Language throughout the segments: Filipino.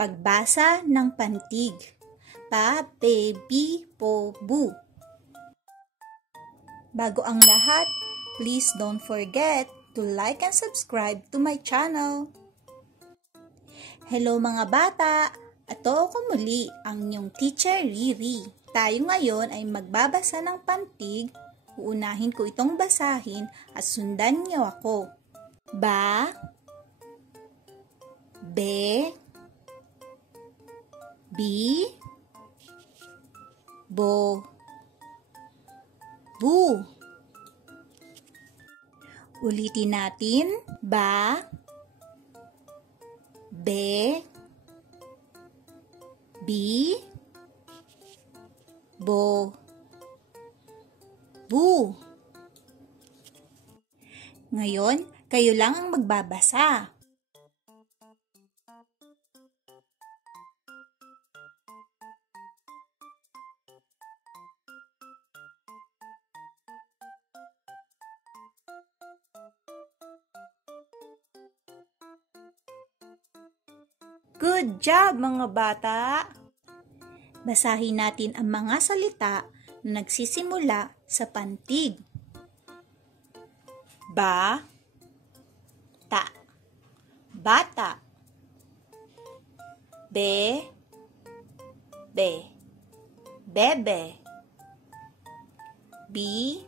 Pagbasa ng pantig. Pa, be, bi, po, bu. Bago ang lahat, please don't forget to like and subscribe to my channel. Hello mga bata! Ato ako muli, ang inyong teacher Riri. Tayo ngayon ay magbabasa ng pantig. Uunahin ko itong basahin at sundan niyo ako. Ba, be, bi, bo, bu. Ulitin natin. Ba, be, bi, bo, bu. Ngayon, kayo lang ang magbabasa. Good job mga bata! Basahin natin ang mga salita na nagsisimula sa pantig. Ba, ta, bata. Be, be, bebe. Bi,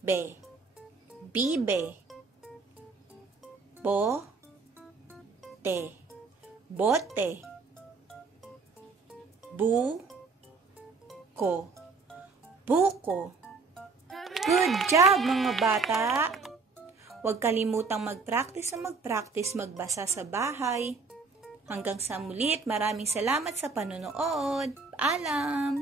be, bibe. Bo, te, bote. Bu, ko, buko. Good job mga bata! Huwag kalimutang mag-practice magbasa sa bahay. Hanggang sa mulit, maraming salamat sa panonood. Paalam!